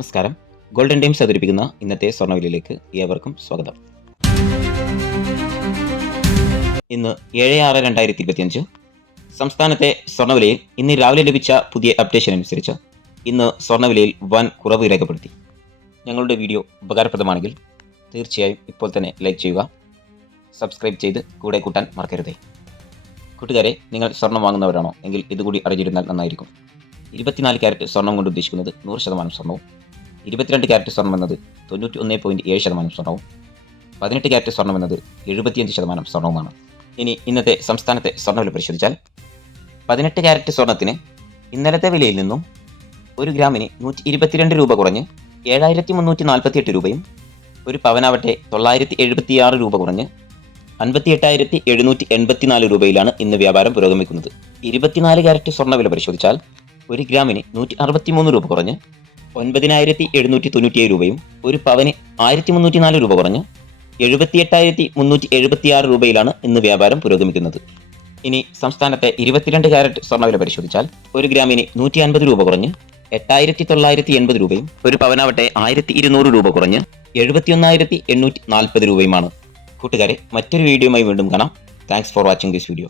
നമസ്കാരം. Golden times അവതരിപ്പിക്കുന്ന ഇന്നത്തെ സ്വർണ്ണവിലയിലേക്ക് ഏവർക്കും സ്വാഗതം. ഇന്ന് 7/6/2025 സംസ്ഥാനത്തെ സ്വർണ്ണവിലയിൽ ഇന്ന് രാവിലെ ലഭിച്ച പുതിയ അപ്ഡേഷൻ അനുസരിച്ച് ഇന്ന് സ്വർണ്ണവിലയിൽ വൻ കുറവ് രേഖപ്പെടുത്തി. ഞങ്ങളുടെ വീഡിയോ ഉപകാരപ്രദമാണെങ്കിൽ തീർച്ചയായും ഇപ്പോൾ തന്നെ ലൈക്ക് ചെയ്യുക, സബ്സ്ക്രൈബ് ചെയ്ത് കൂടെ കൂട്ടാൻ മറക്കരുതേ. കൂട്ടുകാരെ, നിങ്ങൾ സ്വർണം വാങ്ങുന്നവരാണോ എങ്കിൽ ഇതുകൂടി അറിഞ്ഞിരുന്നാൽ നന്നായിരിക്കും. 24 ക്യാരറ്റ് സ്വർണം കൊണ്ട് ഉദ്ദേശിക്കുന്നത് 100% സ്വർണവും, 22 ക്യാരറ്റ് സ്വർണം എന്നത് 91.7% സ്വർണവും, 18 ക്യാരറ്റ് സ്വർണം എന്നത് 75% സ്വർണവുമാണ്. ഇനി ഇന്നത്തെ സംസ്ഥാനത്തെ സ്വർണ്ണവില പരിശോധിച്ചാൽ 18 ക്യാരറ്റ് സ്വർണത്തിന് ഇന്നലത്തെ വിലയിൽ നിന്നും 1 ഗ്രാമിന് 122 രൂപ കുറഞ്ഞ് 7348 രൂപയും, ഒരു പവനാവട്ടെ 976 രൂപ കുറഞ്ഞ് 58,784 രൂപയിലാണ് ഇന്ന് വ്യാപാരം പുരോഗമിക്കുന്നത്. 24 ക്യാരറ്റ് സ്വർണ്ണവില പരിശോധിച്ചാൽ 1 ഗ്രാമിന് 163 രൂപ കുറഞ്ഞ് 9,797 രൂപയും, ഒരു പവന് 1,304 രൂപ കുറഞ്ഞ് 78,376 രൂപയിലാണ് ഇന്ന് വ്യാപാരം പുരോഗമിക്കുന്നത്. ഇനി സംസ്ഥാനത്തെ 22 ക്യാരറ്റ് സ്വർണ്ണവില പരിശോധിച്ചാൽ 1 ഗ്രാമിന് 150 രൂപ കുറഞ്ഞ് 8,980 രൂപയും, ഒരു പവനാവട്ടെ 1,200 രൂപ കുറഞ്ഞ് 71,840 രൂപയുമാണ്. കൂട്ടുകാരെ, മറ്റൊരു വീഡിയോയുമായി വീണ്ടും കാണാം. Thanks for watching this video.